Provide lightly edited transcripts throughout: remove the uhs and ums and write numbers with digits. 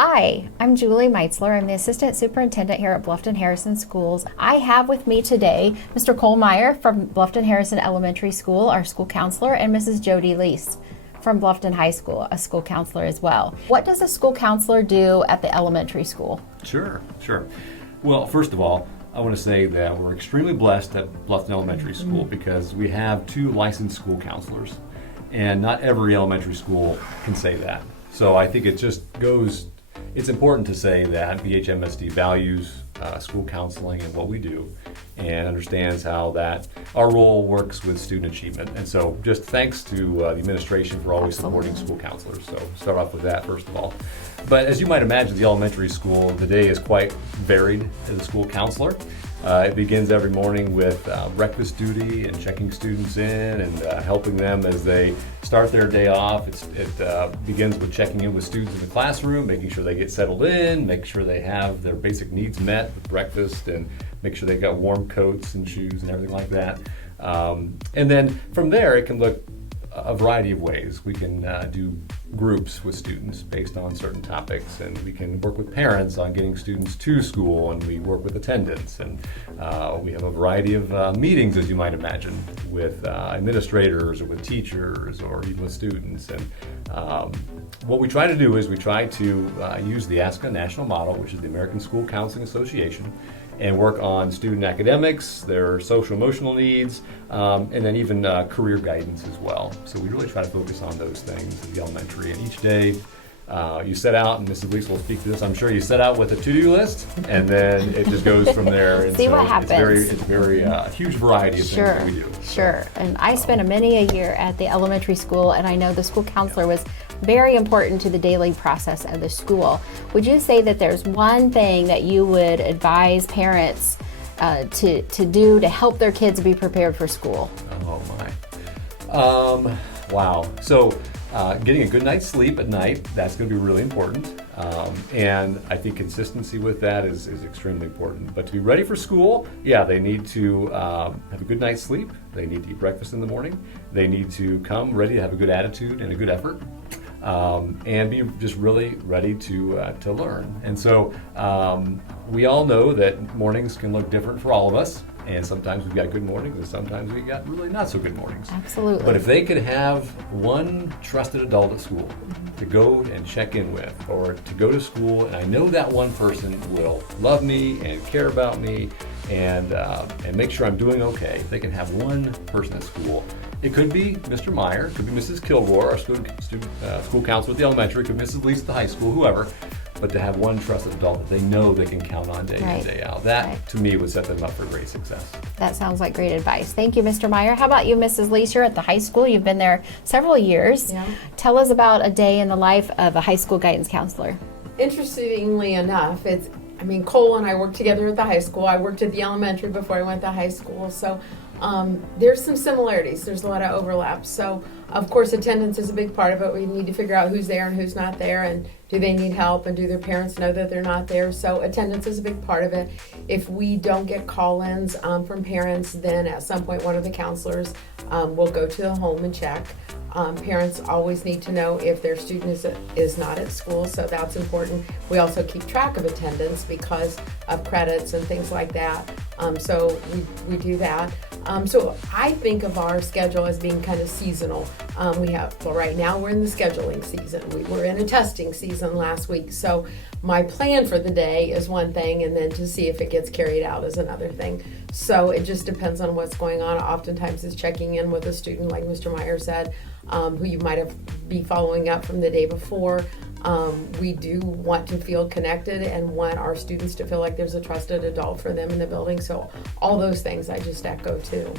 Hi, I'm Julie Meitzler. I'm the Assistant Superintendent here at Bluffton Harrison Schools. I have with me today Mr. Cole Meyer from Bluffton Harrison Elementary School, our school counselor, and Mrs. Jody Leas from Bluffton High School, a school counselor as well. What does a school counselor do at the elementary school? Sure. Well, first of all, I want to say that we're extremely blessed at Bluffton Elementary School because we have 2 licensed school counselors, and not every elementary school can say that. So I think it's important to say that BHMSD values school counseling and what we do and understands how that our role works with student achievement. And so just thanks to the administration for always supporting school counselors. So start off with that first of all. But as you might imagine, the elementary school, the day is quite varied as a school counselor. It begins every morning with breakfast duty and checking students in and helping them as they start their day off. It begins with checking in with students in the classroom, making sure they get settled in, make sure they have their basic needs met with breakfast, and make sure they've got warm coats and shoes and everything like that. And then from there, it can look a variety of ways. We can do groups with students based on certain topics, and we can work with parents on getting students to school, and we work with attendance, and we have a variety of meetings, as you might imagine, with administrators or with teachers or even with students. And what we try to do is we try to use the ASCA national model, which is the American School Counseling Association, and work on student academics, their social emotional needs, and then even career guidance as well. So we really try to focus on those things at the elementary. And each day you set out, and Mrs. Leas will speak to this, I'm sure you set out with a to-do list, and then it just goes from there. And See what happens. It's very huge variety of things that we do. Sure. And I spent many a year at the elementary school, and I know the school counselor was very important to the daily process of the school. Would you say that there's one thing that you would advise parents to do to help their kids be prepared for school? Oh my. Wow. So getting a good night's sleep at night, that's going to be really important. And I think consistency with that is extremely important. But to be ready for school, they need to have a good night's sleep. They need to eat breakfast in the morning. They need to come ready to have a good attitude and a good effort. And be just really ready to learn. And so we all know that mornings can look different for all of us. And sometimes we've got good mornings, and sometimes we've got really not so good mornings. Absolutely. But if they could have one trusted adult at school to go and check in with, or to go to school, and I know that one person will love me and care about me and make sure I'm doing okay. If they can have one person at school. It could be Mr. Meyer, it could be Mrs. Kilgore, our school counselor at the elementary, it could be Mrs. Leas at the high school, whoever. But to have one trusted adult that they know they can count on day in, day out. That, to me, would set them up for great success. That sounds like great advice. Thank you, Mr. Meyer. How about you, Mrs. Leas? You're at the high school. You've been there several years. Yeah. Tell us about a day in the life of a high school guidance counselor. Interestingly enough, Cole and I worked together at the high school. I worked at the elementary before I went to high school. So there's some similarities. There's a lot of overlap. So, of course, attendance is a big part of it. We need to figure out who's there and who's not there, and do they need help, and do their parents know that they're not there. So attendance is a big part of it. If we don't get call-ins from parents, then at some point one of the counselors will go to the home and check. Parents always need to know if their student is not at school, so that's important. We also keep track of attendance because of credits and things like that. So we do that. So I think of our schedule as being kind of seasonal. Right now we're in the scheduling season. We were in a testing season last week. So my plan for the day is one thing, and then to see if it gets carried out is another thing. So it just depends on what's going on. Oftentimes it's checking in with a student, like Mr. Meyer said, who you might be following up from the day before. We do want to feel connected and want our students to feel like there's a trusted adult for them in the building. So all those things I just echo too.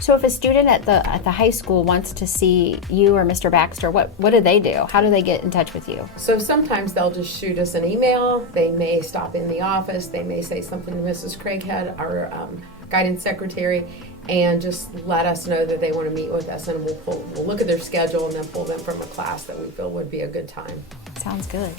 So if a student at the high school wants to see you or Mr. Baxter, what do they do? How do they get in touch with you? So sometimes they'll just shoot us an email. They may stop in the office. They may say something to Mrs. Craighead, our guidance secretary, and just let us know that they want to meet with us, and we'll look at their schedule and then pull them from a class that we feel would be a good time. Sounds good.